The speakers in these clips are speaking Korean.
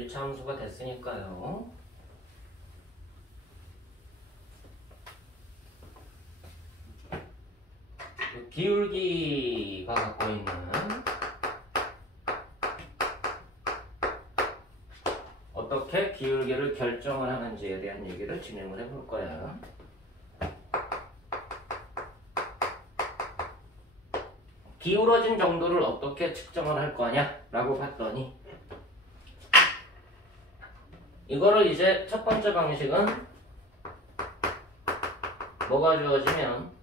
1차 함수가 됐으니까요. 기울기가 갖고 있는 어떻게 기울기를 결정을 하는지에 대한 얘기를 진행을 해볼 거야. 기울어진 정도를 어떻게 측정을 할 거냐 라고 봤더니 이거를 이제 첫 번째 방식은 뭐가 주어지면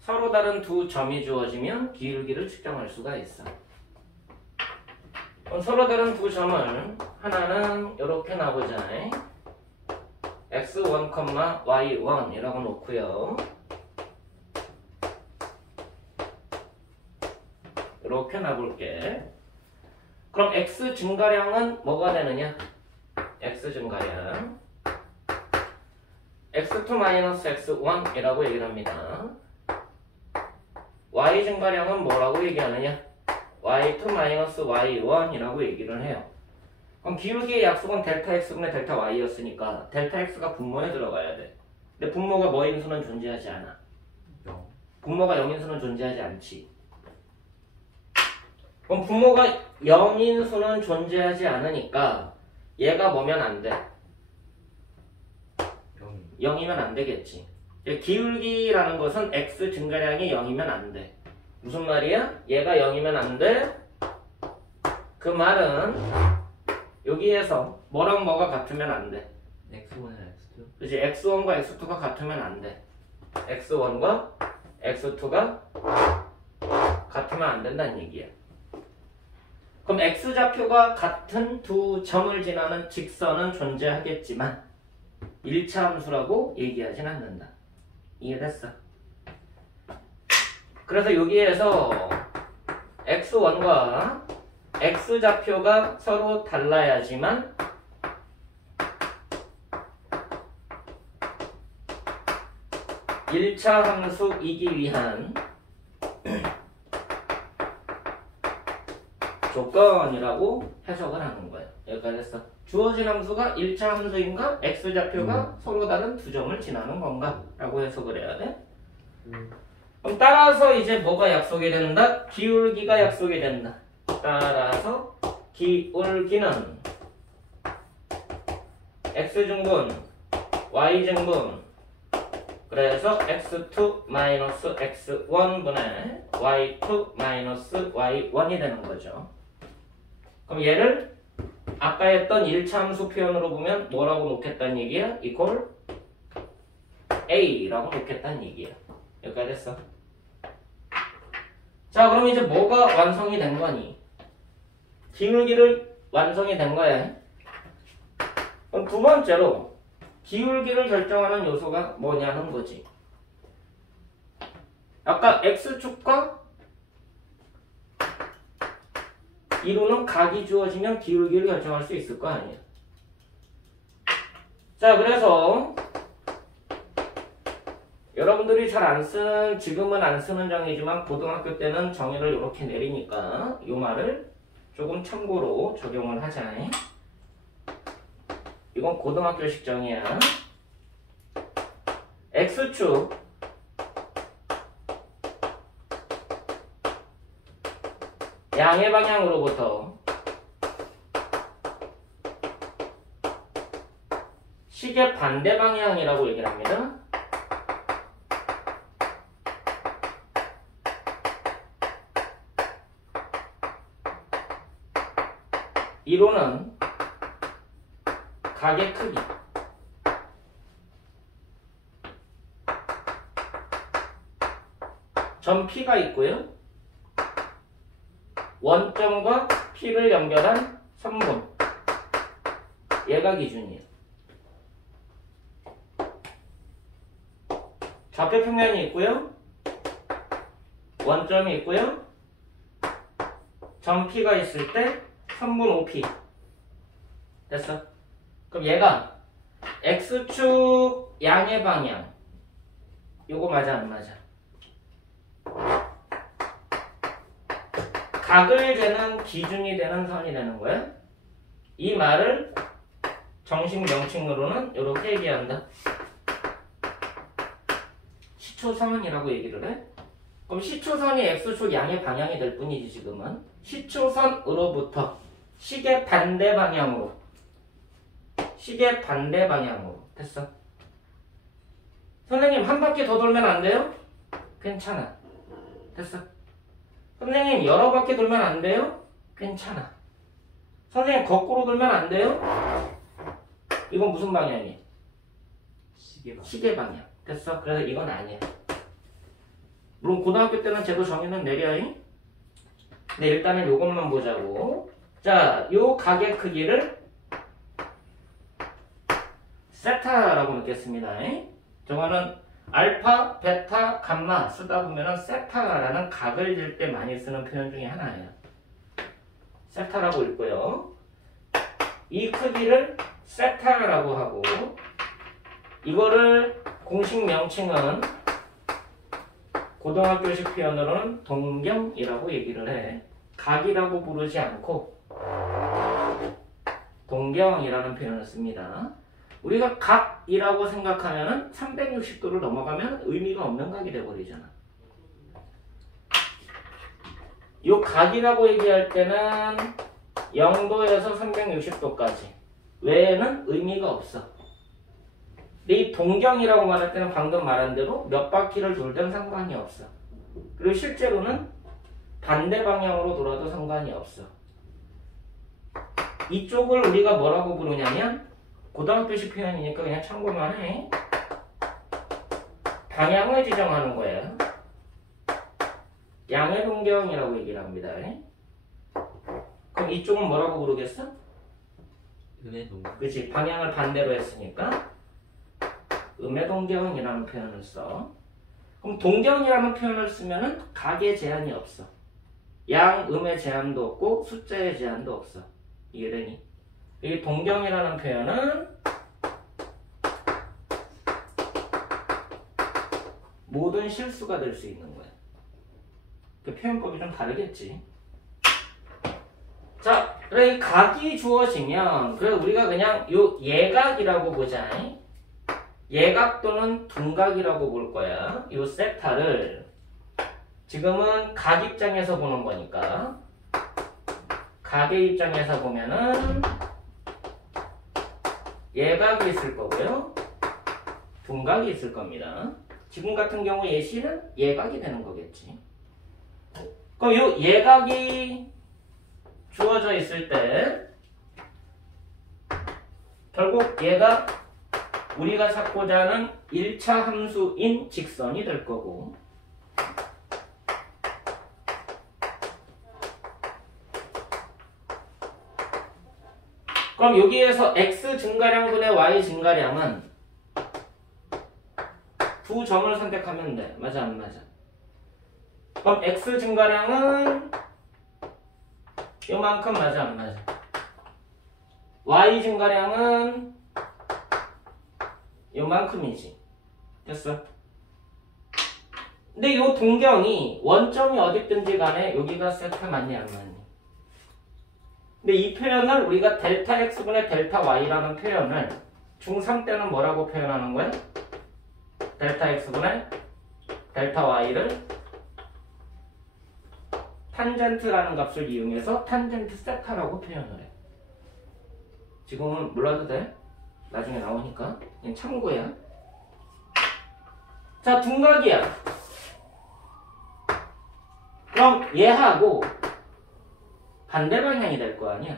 서로 다른 두 점이 주어지면 기울기를 측정할 수가 있어. 그럼 서로 다른 두 점을 하나는 이렇게 나오잖아요. x1, y1 이라고 놓고요. 이렇게 놔볼게. 그럼 x 증가량은 뭐가 되느냐? x 증가량 x2-x1 이라고 얘기를 합니다. y 증가량은 뭐라고 얘기하느냐? y2-y1 이라고 얘기를 해요. 그럼 기울기의 약속은 델타 x분의 델타 y였으니까 델타 x가 분모에 들어가야 돼. 근데 분모가 뭐인 수는 존재하지 않아. 분모가 0인 수는 존재하지 않지. 그럼 분모가 0인 수는 존재하지 않으니까 얘가 뭐면 안 돼? 0이면 안 되겠지. 기울기라는 것은 x 증가량이 0이면 안 돼. 무슨 말이야? 얘가 0이면 안 돼? 그 말은 여기에서 뭐랑 뭐가 같으면 안 돼? x1이랑 x2? 그치? x1과 x2가 같으면 안 돼. x1과 x2가 같으면 안 된다는 얘기야. 그럼 x좌표가 같은 두 점을 지나는 직선은 존재하겠지만 1차 함수라고 얘기하진 않는다. 이해됐어? 그래서 여기에서 x1과 x좌표가 서로 달라야지만 (1차) 함수이기 위한 조건이라고 해석을 하는 거예요. 여기까지 했어. 주어진 함수가 1차 함수인가? x좌표가 서로 다른 두 점을 지나는 건가? 라고 해석을 해야 돼. 그럼 따라서 이제 뭐가 약속이 된다? 기울기가 약속이 된다. 따라서 기울기는 x증분, y증분, 그래서 x2-x1분의 y2-y1이 되는 거죠. 그럼 얘를 아까 했던 1차 함수 표현으로 보면 뭐라고 놓겠다는 얘기야? 이퀄 a라고 놓겠다는 얘기야. 여기까지 했어. 자, 그럼 이제 뭐가 완성이 된 거니? 기울기를 완성이 된 거야. 그럼 두 번째로 기울기를 결정하는 요소가 뭐냐는 거지. 아까 x축과 이루는 각이 주어지면 기울기를 결정할 수 있을 거 아니야. 자, 그래서 여러분들이 잘 안 쓰는, 지금은 안 쓰는 정의지만 고등학교 때는 정의를 이렇게 내리니까 이 말을 조금 참고로 적용을 하자. 이건 고등학교식 정의야. x축 양의 방향으로부터 식의 반대 방향이라고 얘기를 합니다. 이로는 각의 크기, 점 P가 있고요. 원점과 P를 연결한 선분, 얘가 기준이에요. 좌표 평면이 있고요. 원점이 있고요. 점 P가 있을 때 선분 OP. 됐어? 그럼 얘가 X축 양의 방향, 요거 맞아 안 맞아? 각을 재는 기준이 되는 선이 되는 거야. 이 말을 정식 명칭으로는 이렇게 얘기한다. 시초선이라고 얘기를 해. 그럼 시초선이 x축 양의 방향이 될 뿐이지 지금은. 시초선으로부터 시계 반대 방향으로. 시계 반대 방향으로. 됐어. 선생님 한 바퀴 더 돌면 안 돼요? 괜찮아. 됐어. 선생님 여러 바퀴 돌면 안 돼요? 괜찮아. 선생님 거꾸로 돌면 안 돼요? 이건 무슨 방향이? 시계 방향. 됐어. 그래서 이건 아니야. 물론 고등학교 때는 제도 정의는 내려잉. 근데 일단은 요것만 보자고. 자, 요 각의 크기를 세타라고 넣겠습니다. 저거는 알파, 베타, 감마 쓰다 보면은 세타라는 각을 질 때 많이 쓰는 표현 중에 하나예요. 세타라고 읽고요. 이 크기를 세타라고 하고, 이거를 공식 명칭은 고등학교식 표현으로는 동경이라고 얘기를 해. 각이라고 부르지 않고 동경이라는 표현을 씁니다. 우리가 각이라고 생각하면은 360도를 넘어가면 의미가 없는 각이 돼버리잖아. 이 각이라고 얘기할 때는 0도에서 360도까지 외에는 의미가 없어. 근데 이 동경이라고 말할 때는 방금 말한 대로 몇 바퀴를 돌든 상관이 없어. 그리고 실제로는 반대 방향으로 돌아도 상관이 없어. 이쪽을 우리가 뭐라고 부르냐면 고등학교식 표현이니까 그냥 참고만 해. 방향을 지정하는 거예요. 양의 동경이라고 얘기를 합니다. 그럼 이쪽은 뭐라고 부르겠어? 음의 동경. 그치, 방향을 반대로 했으니까 음의 동경이라는 표현을 써. 그럼 동경이라는 표현을 쓰면은 각의 제한이 없어. 양, 음의 제한도 없고 숫자의 제한도 없어. 이해되니? 이 동경이라는 표현은 모든 실수가 될 수 있는 거야. 그 표현법이 좀 다르겠지. 자, 그래 이 각이 주어지면 그래 우리가 그냥 요 예각이라고 보자. 예각 또는 둔각이라고 볼 거야. 요 세타를 지금은 각 입장에서 보는 거니까 각의 입장에서 보면은 예각이 있을 거고요. 둔각이 있을 겁니다. 지금 같은 경우 예시는 예각이 되는 거겠지. 그럼 요 예각이 주어져 있을 때 결국 얘가 우리가 찾고자 하는 1차 함수인 직선이 될 거고, 그럼 여기에서 x 증가량분의 y 증가량은 두 점을 선택하면 돼. 맞아 안 맞아? 그럼 x 증가량은 요만큼 맞아 안 맞아? y 증가량은 요만큼이지. 됐어? 근데 요 동경이 원점이 어딨든지 간에 여기가 세타 맞니 안 맞니? 근데 이 표현을 우리가 델타 x분의 델타 y라는 표현을 중3 때는 뭐라고 표현하는 거야? 델타 x분의 델타 y를 탄젠트라는 값을 이용해서 탄젠트 세타라고 표현을 해. 지금은 몰라도 돼. 나중에 나오니까. 그냥 참고야. 자, 둔각이야. 그럼 얘하고 반대 방향이 될 거 아니야.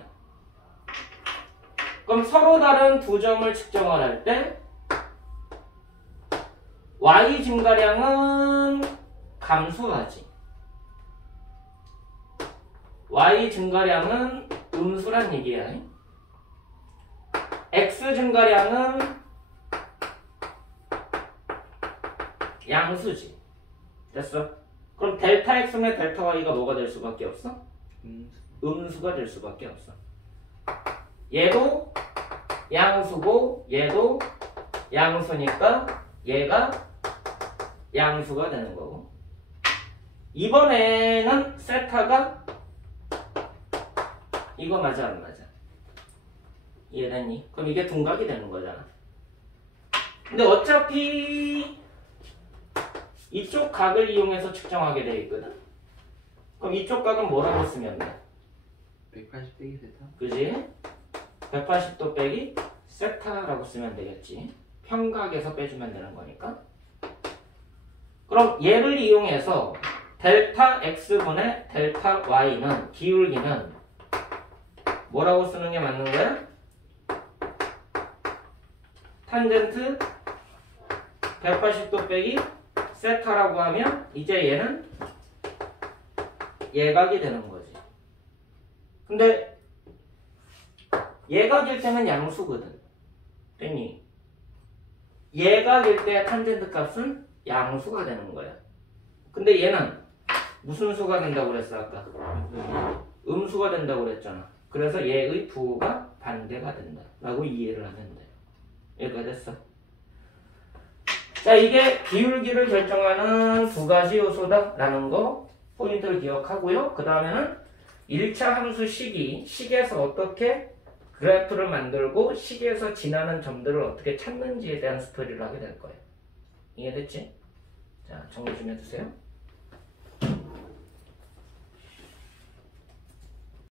그럼 서로 다른 두 점을 측정을 할 때 y 증가량은 감소하지. y 증가량은 음수란 얘기야. x 증가량은 양수지. 됐어? 그럼 델타 x분의 델타 y가 뭐가 될 수밖에 없어? 음수가 될 수밖에 없어. 얘도 양수고 얘도 양수니까 얘가 양수가 되는 거고, 이번에는 세타가 이거 맞아 안 맞아? 이해됐니? 그럼 이게 둔각이 되는 거잖아. 근데 어차피 이쪽 각을 이용해서 측정하게 돼 있거든. 그럼 이쪽 각은 뭐라고 쓰면 돼? 180 빼기 세타? 그지? 180도 빼기 세타라고 쓰면 되겠지. 평각에서 빼주면 되는 거니까. 그럼 얘를 이용해서 델타 x분의 델타 y는 기울기는 뭐라고 쓰는 게 맞는 거야? 탄젠트 180도 빼기 세타라고 하면 이제 얘는 예각이 되는 거지. 근데 예각일 때는 양수거든. 됐니? 예각일 때 탄젠트 값은 양수가 되는 거야. 근데 얘는 무슨 수가 된다고 그랬어 아까? 음수가 된다고 그랬잖아. 그래서 얘의 부호가 반대가 된다 라고 이해를 하면 돼. 여기가 됐어. 자, 이게 기울기를 결정하는 두 가지 요소다 라는 거 포인트를 기억하고요. 그 다음에는 1차 함수 식에서 어떻게 그래프를 만들고 식에서 지나는 점들을 어떻게 찾는지에 대한 스토리를 하게 될 거예요. 이해됐지? 자, 정리 좀 해주세요.